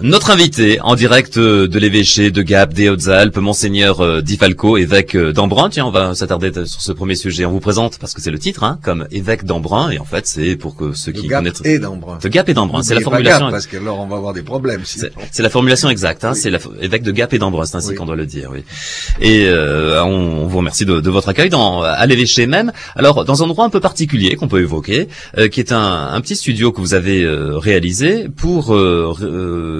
Notre invité en direct de l'évêché de Gap des Hautes-Alpes, Monseigneur Di Falco, évêque d'Embrun. Tiens, on va s'attarder sur ce premier sujet. On vous présente, parce que c'est le titre, hein, comme évêque d'Embrun, et en fait c'est pour que ceux qui connaissent... Et d'Embrun. De Gap et d'Embrun, c'est la formulation... Gap, parce que alors on va avoir des problèmes. C'est la formulation exacte, hein, oui. C'est évêque de Gap et d'Embrun, c'est ainsi qu'on doit le dire, oui. Et on vous remercie de votre accueil à l'évêché même. Alors, dans un endroit un peu particulier qu'on peut évoquer, qui est un petit studio que vous avez réalisé pour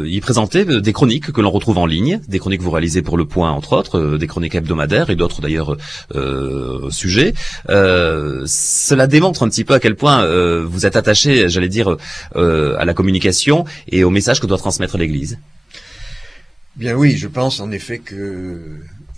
y présenter des chroniques que l'on retrouve en ligne, des chroniques que vous réalisez pour Le Point, entre autres, des chroniques hebdomadaires et d'autres d'ailleurs sujets. Cela démontre un petit peu à quel point vous êtes attaché, j'allais dire, à la communication et au message que doit transmettre l'Église. Bien oui, je pense en effet que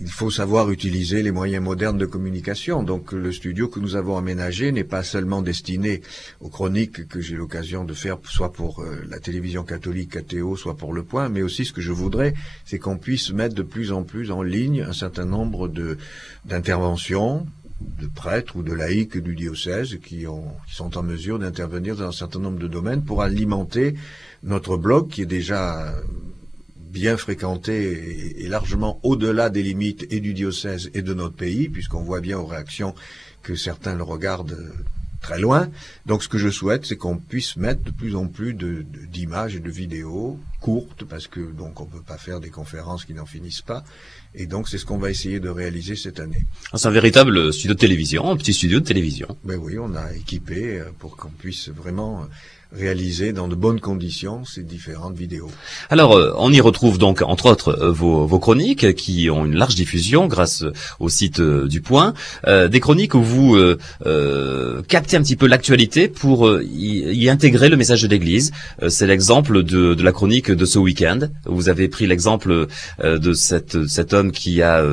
il faut savoir utiliser les moyens modernes de communication. Donc le studio que nous avons aménagé n'est pas seulement destiné aux chroniques que j'ai l'occasion de faire, soit pour la télévision catholique KTO, soit pour Le Point, mais aussi ce que je voudrais, c'est qu'on puisse mettre de plus en plus en ligne un certain nombre d'interventions de prêtres ou de laïcs du diocèse qui sont en mesure d'intervenir dans un certain nombre de domaines pour alimenter notre blog qui est déjà bien fréquenté et largement au-delà des limites et du diocèse et de notre pays, puisqu'on voit bien aux réactions que certains le regardent très loin. Donc ce que je souhaite, c'est qu'on puisse mettre de plus en plus d'images et de vidéos courtes, parce que donc on peut pas faire des conférences qui n'en finissent pas. Et donc c'est ce qu'on va essayer de réaliser cette année. C'est un véritable studio de télévision, un petit studio de télévision. Ben oui, on a équipé pour qu'on puisse vraiment réaliser dans de bonnes conditions ces différentes vidéos. Alors, on y retrouve donc, entre autres, vos chroniques qui ont une large diffusion grâce au site du Point. Des chroniques où vous captez un petit peu l'actualité pour y intégrer le message de l'Église. C'est l'exemple de la chronique de ce week-end. Vous avez pris l'exemple de cet homme qui a,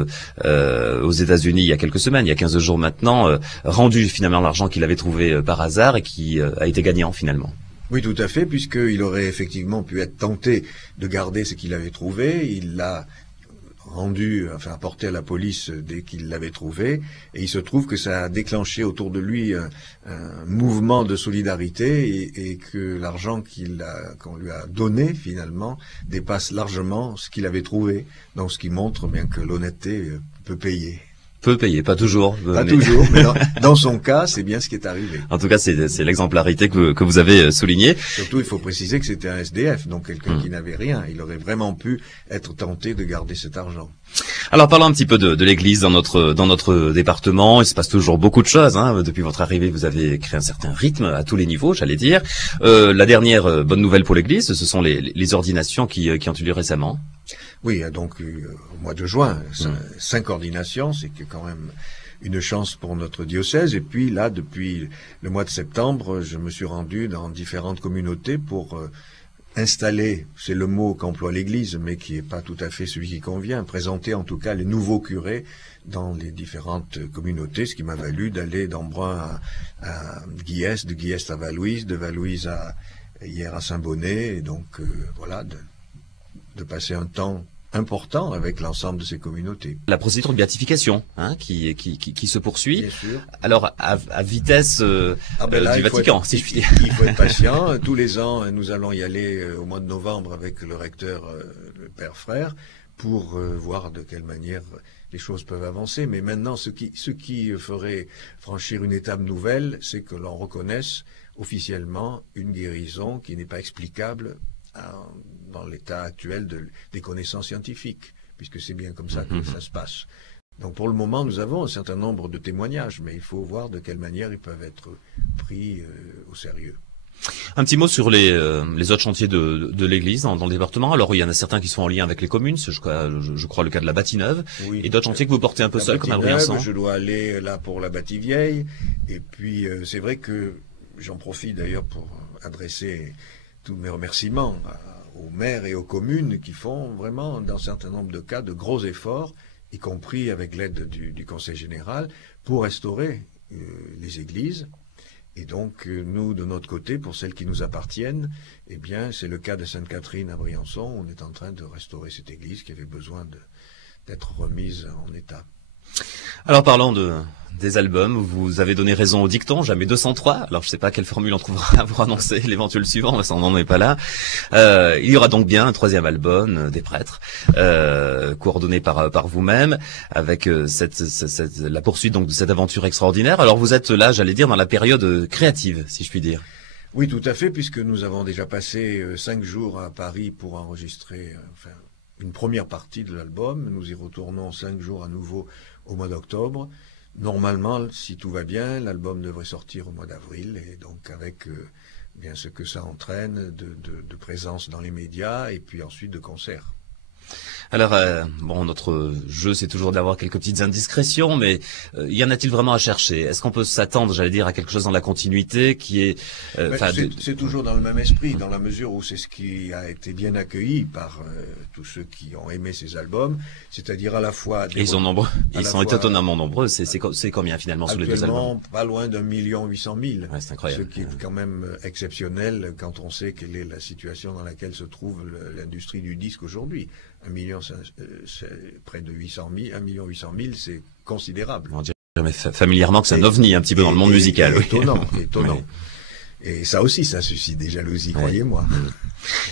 aux États-Unis, il y a quelques semaines, il y a 15 jours maintenant, rendu finalement l'argent qu'il avait trouvé par hasard et qui a été gagnant finalement. Oui, tout à fait, puisqu'il aurait effectivement pu être tenté de garder ce qu'il avait trouvé. Il l'a apporté à la police dès qu'il l'avait trouvé. Et il se trouve que ça a déclenché autour de lui un mouvement de solidarité et que l'argent qu'on lui a donné, finalement, dépasse largement ce qu'il avait trouvé. Donc, ce qui montre bien que l'honnêteté peut payer. Peut payer, pas toujours. Pas toujours, mais dans son cas, c'est bien ce qui est arrivé. En tout cas, c'est l'exemplarité que vous avez souligné. Surtout, il faut préciser que c'était un SDF, donc quelqu'un qui n'avait rien. Il aurait vraiment pu être tenté de garder cet argent. Alors, parlons un petit peu de l'Église dans notre département. Il se passe toujours beaucoup de choses, hein. Depuis votre arrivée, vous avez créé un certain rythme à tous les niveaux, j'allais dire. La dernière bonne nouvelle pour l'Église, ce sont les ordinations qui ont eu lieu récemment. Oui, donc au mois de juin, 5 ordinations, c'est quand même une chance pour notre diocèse. Et puis là, depuis le mois de septembre, je me suis rendu dans différentes communautés pour installer, c'est le mot qu'emploie l'Église, mais qui n'est pas tout à fait celui qui convient, présenter en tout cas les nouveaux curés dans les différentes communautés, ce qui m'a valu d'aller d'Embrun à Guiès, de Guiès à Valouise, de Valouise hier à Saint-Bonnet, et donc voilà, de passer un temps important avec l'ensemble de ces communautés. La procédure de béatification, hein, qui se poursuit. Bien sûr. Alors à vitesse du Vatican, si je puis dire. Il faut être patient. Tous les ans, nous allons y aller au mois de novembre avec le recteur, le père Frère, pour voir de quelle manière les choses peuvent avancer. Mais maintenant, ce qui ferait franchir une étape nouvelle, c'est que l'on reconnaisse officiellement une guérison qui n'est pas explicable dans l'état actuel des connaissances scientifiques, puisque c'est bien comme ça que ça se passe. Donc pour le moment, nous avons un certain nombre de témoignages, mais il faut voir de quelle manière ils peuvent être pris au sérieux. Un petit mot sur les autres chantiers de l'Église dans le département. Alors il y en a certains qui sont en lien avec les communes, je crois le cas de la Bâtie-Neuve, oui, et d'autres chantiers que vous portez un peu seul, comme à Briançon. Je dois aller là pour la Bâtie-Vieille, et puis c'est vrai que j'en profite d'ailleurs pour adresser tous mes remerciements aux maires et aux communes qui font vraiment, dans un certain nombre de cas, de gros efforts, y compris avec l'aide du Conseil général, pour restaurer les églises. Et donc, nous, de notre côté, pour celles qui nous appartiennent, eh bien, c'est le cas de Sainte-Catherine à Briançon. On est en train de restaurer cette église qui avait besoin d'être remise en état. Alors parlant des albums, vous avez donné raison au dicton, jamais 203. Alors je sais pas quelle formule on trouvera pour annoncer l'éventuel suivant, mais on n'en est pas là. Il y aura donc bien un troisième album, des prêtres, coordonné par vous-même, avec la poursuite donc de cette aventure extraordinaire. Alors vous êtes là, j'allais dire, dans la période créative, si je puis dire. Oui, tout à fait, puisque nous avons déjà passé 5 jours à Paris pour enregistrer une première partie de l'album. Nous y retournons 5 jours à nouveau au mois d'octobre. Normalement, si tout va bien, l'album devrait sortir au mois d'avril, et donc avec bien ce que ça entraîne de présence dans les médias et puis ensuite de concerts. Alors, bon, notre jeu, c'est toujours d'avoir quelques petites indiscrétions, mais y en a-t-il vraiment à chercher? Est-ce qu'on peut s'attendre, j'allais dire, à quelque chose dans la continuité qui est... c'est toujours dans le même esprit, dans la mesure où c'est ce qui a été bien accueilli par tous ceux qui ont aimé ces albums, c'est-à-dire à la fois... Ils sont nombreux, ils sont étonnamment nombreux. C'est combien finalement sur les deux albums? Pas loin d'1,8 million. Ouais, c'est incroyable. Ce qui est quand même exceptionnel quand on sait quelle est la situation dans laquelle se trouve l'industrie du disque aujourd'hui. 1 million, c'est près de 800 000, 1,8 million, c'est considérable. On dirait mais familièrement que c'est un ovni un petit peu dans le monde musical. Étonnant, étonnant. Oui. Et ça aussi, ça suscite des jalousies, croyez-moi.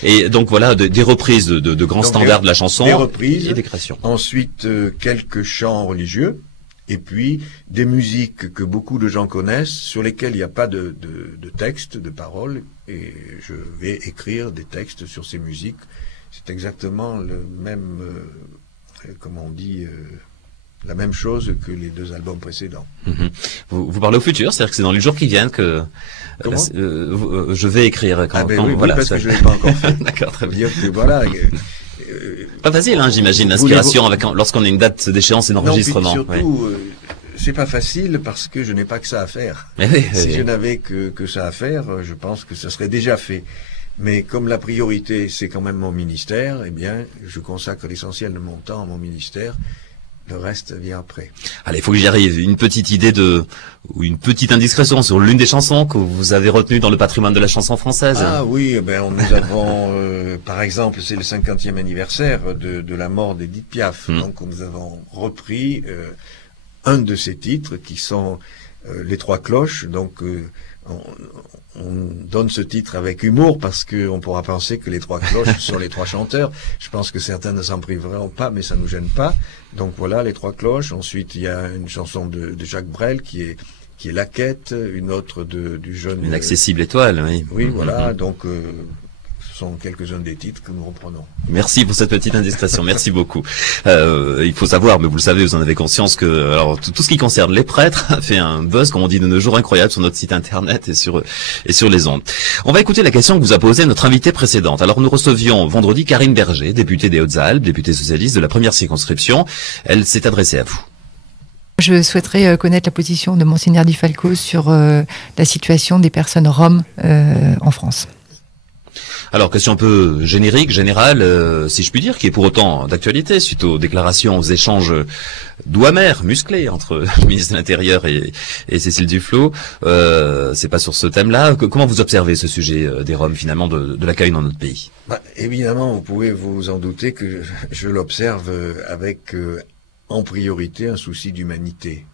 Et donc voilà, des reprises de grands standards de la chanson. Des reprises, et des créations. Ensuite, quelques chants religieux, et puis des musiques que beaucoup de gens connaissent, sur lesquelles il n'y a pas de texte, de paroles, et je vais écrire des textes sur ces musiques. C'est exactement le même, comment on dit, la même chose que les deux albums précédents. Mm-hmm. Vous parlez au futur, c'est-à-dire que c'est dans les jours qui viennent que je vais écrire. Oui, voilà, parce que je ne l'ai pas encore fait. D'accord, très bien. Dire que voilà. Pas facile, hein, j'imagine, l'inspiration lorsqu'on a une date d'échéance et d'enregistrement. Non, puis surtout, c'est pas facile parce que je n'ai pas que ça à faire. Si je n'avais que ça à faire, je pense que ça serait déjà fait. Mais comme la priorité, c'est quand même mon ministère, eh bien, je consacre l'essentiel de mon temps à mon ministère. Le reste vient après. Allez, il faut que j'y arrive. Une petite idée ou une petite indiscrétion sur l'une des chansons que vous avez retenues dans le patrimoine de la chanson française. Ah oui, nous avons, par exemple, c'est le 50e anniversaire de la mort d'Édith Piaf. Donc, nous avons repris un de ses titres qui sont Les Trois Cloches. Donc, on donne ce titre avec humour parce qu'on pourra penser que les trois cloches sont les trois chanteurs. Je pense que certains ne s'en priveront pas, mais ça nous gêne pas. Donc voilà, les trois cloches. Ensuite, il y a une chanson de Jacques Brel qui est La Quête, une autre du jeune... Une accessible étoile, oui. Oui, voilà, donc... ce sont quelques-uns des titres que nous reprenons. Merci pour cette petite indiscrétion, merci beaucoup. Il faut savoir, mais vous le savez, vous en avez conscience que alors tout ce qui concerne les prêtres a fait un buzz, comme on dit, de nos jours incroyable sur notre site internet et sur les ondes. On va écouter la question que vous a posée notre invitée précédente. Alors nous recevions vendredi Karine Berger, députée des Hautes-Alpes, députée socialiste de la première circonscription. Elle s'est adressée à vous. Je souhaiterais connaître la position de Monseigneur Di Falco sur la situation des personnes roms en France. Alors, question un peu générique, générale, si je puis dire, qui est pour autant d'actualité, suite aux déclarations, aux échanges doux amers, musclés, entre le ministre de l'Intérieur et Cécile Duflot. C'est pas sur ce thème-là. Comment vous observez ce sujet des Roms, finalement, de l'accueil dans notre pays? Évidemment, vous pouvez vous en douter que je l'observe avec, en priorité, un souci d'humanité.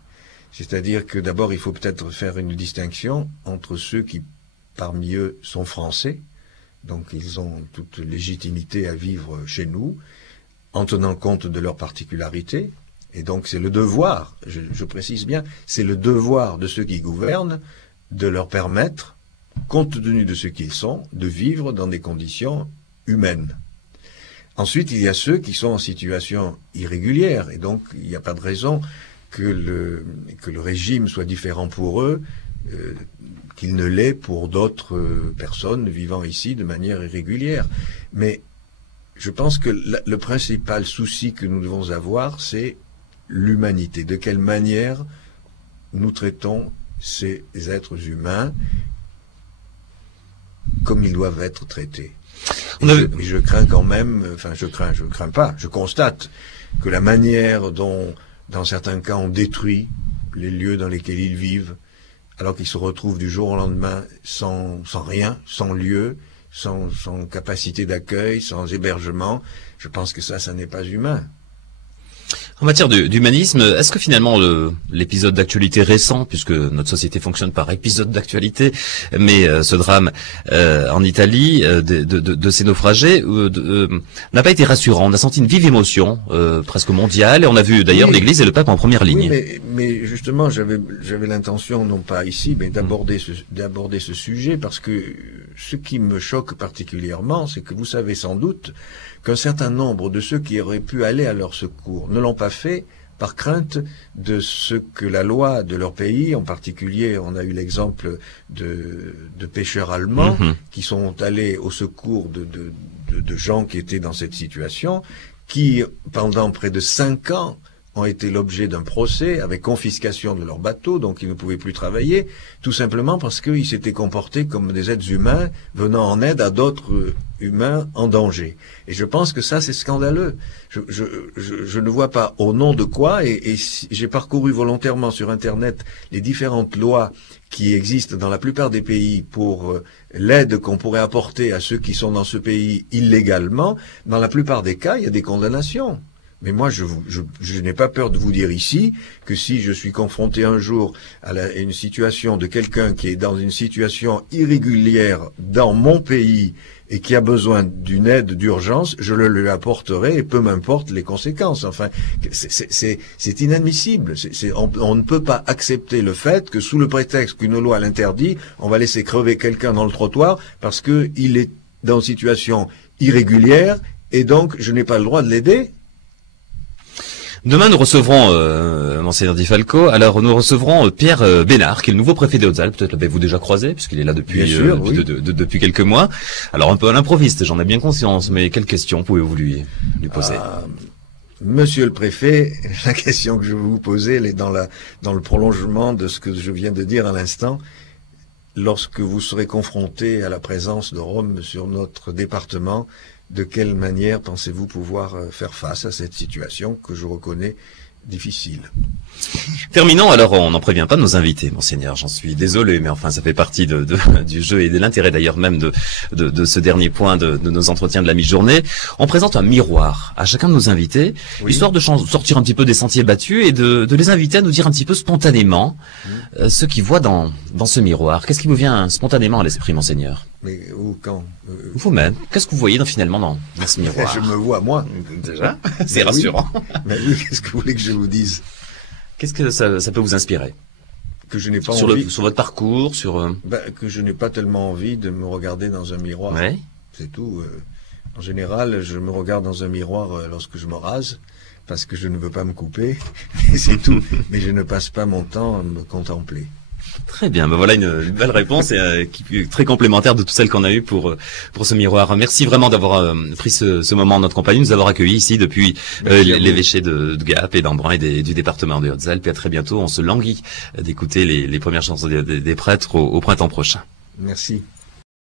C'est-à-dire que d'abord, il faut peut-être faire une distinction entre ceux qui, parmi eux, sont français. Donc ils ont toute légitimité à vivre chez nous, en tenant compte de leurs particularités. Et donc c'est le devoir, je précise bien, c'est le devoir de ceux qui gouvernent de leur permettre, compte tenu de ce qu'ils sont, de vivre dans des conditions humaines. Ensuite, il y a ceux qui sont en situation irrégulière, et donc il n'y a pas de raison que le régime soit différent pour eux, qu'il ne l'est pour d'autres personnes vivant ici de manière irrégulière. Mais je pense que le principal souci que nous devons avoir, c'est l'humanité. De quelle manière nous traitons ces êtres humains comme ils doivent être traités. Et je crains quand même, enfin je crains pas, je constate que la manière dont, dans certains cas, on détruit les lieux dans lesquels ils vivent, alors qu'ils se retrouvent du jour au lendemain sans rien, sans lieu, sans capacité d'accueil, sans hébergement, je pense que ça n'est pas humain. En matière d'humanisme, est-ce que finalement l'épisode d'actualité récent, puisque notre société fonctionne par épisode d'actualité, mais ce drame en Italie de ces naufragés n'a pas été rassurant? On a senti une vive émotion presque mondiale, et on a vu d'ailleurs l'Église et le pape en première ligne. Oui, mais justement, j'avais l'intention, non pas ici, mais d'aborder ce sujet, parce que ce qui me choque particulièrement, c'est que vous savez sans doute qu'un certain nombre de ceux qui auraient pu aller à leur secours ne l'ont pas fait par crainte de ce que la loi de leur pays, en particulier, on a eu l'exemple de pêcheurs allemands qui sont allés au secours de gens qui étaient dans cette situation, qui, pendant près de 5 ans, ont été l'objet d'un procès avec confiscation de leur bateau, donc ils ne pouvaient plus travailler, tout simplement parce qu'ils s'étaient comportés comme des êtres humains venant en aide à d'autres humains en danger. Et je pense que ça, c'est scandaleux. Je ne vois pas au nom de quoi, et j'ai parcouru volontairement sur Internet les différentes lois qui existent dans la plupart des pays pour l'aide qu'on pourrait apporter à ceux qui sont dans ce pays illégalement. Dans la plupart des cas, il y a des condamnations. Mais moi, je n'ai pas peur de vous dire ici que si je suis confronté un jour à une situation de quelqu'un qui est dans une situation irrégulière dans mon pays et qui a besoin d'une aide d'urgence, je le lui apporterai, et peu m'importe les conséquences. Enfin, c'est inadmissible. On ne peut pas accepter le fait que sous le prétexte qu'une loi l'interdit, on va laisser crever quelqu'un dans le trottoir parce que il est dans une situation irrégulière et donc je n'ai pas le droit de l'aider. Demain, nous recevrons Monseigneur Di Falco. Alors, nous recevrons Pierre Bénard, qui est le nouveau préfet des Hautes-Alpes. Peut-être l'avez-vous déjà croisé, puisqu'il est là depuis depuis quelques mois. Alors, un peu à l'improviste, j'en ai bien conscience, mais quelles questions pouvez-vous lui poser? Monsieur le préfet, la question que je vais vous poser, elle est dans le prolongement de ce que je viens de dire à l'instant. Lorsque vous serez confronté à la présence de Rome sur notre département, de quelle manière pensez-vous pouvoir faire face à cette situation que je reconnais difficile? Terminons, alors on n'en prévient pas nos invités, Monseigneur, j'en suis désolé, mais enfin ça fait partie du jeu et de l'intérêt d'ailleurs même de ce dernier point de nos entretiens de la mi-journée. On présente un miroir à chacun de nos invités, histoire de sortir un petit peu des sentiers battus et de les inviter à nous dire un petit peu spontanément ce qu'ils voient dans ce miroir. Qu'est-ce qui vous vient spontanément à l'esprit, Monseigneur? Mais où, quand Vous-même, qu'est-ce que vous voyez finalement dans ce miroir? Je me vois, moi. Déjà, c'est rassurant. Mais oui, qu'est-ce que vous voulez que je vous dise? Qu'est-ce que ça peut vous inspirer? Que je n'ai pas envie... Sur votre parcours, sur... que je n'ai pas tellement envie de me regarder dans un miroir. Ouais. C'est tout. En général, je me regarde dans un miroir lorsque je me rase, parce que je ne veux pas me couper, et c'est tout. Mais je ne passe pas mon temps à me contempler. Très bien, ben voilà une belle réponse et qui est très complémentaire de toutes celles qu'on a eues pour ce miroir. Merci vraiment d'avoir pris ce moment en notre compagnie, nous avoir accueillis ici depuis l'évêché de Gap et d'Embrun et du département des Hautes-Alpes. Et à très bientôt, on se languit d'écouter les premières chansons des prêtres au printemps prochain. Merci.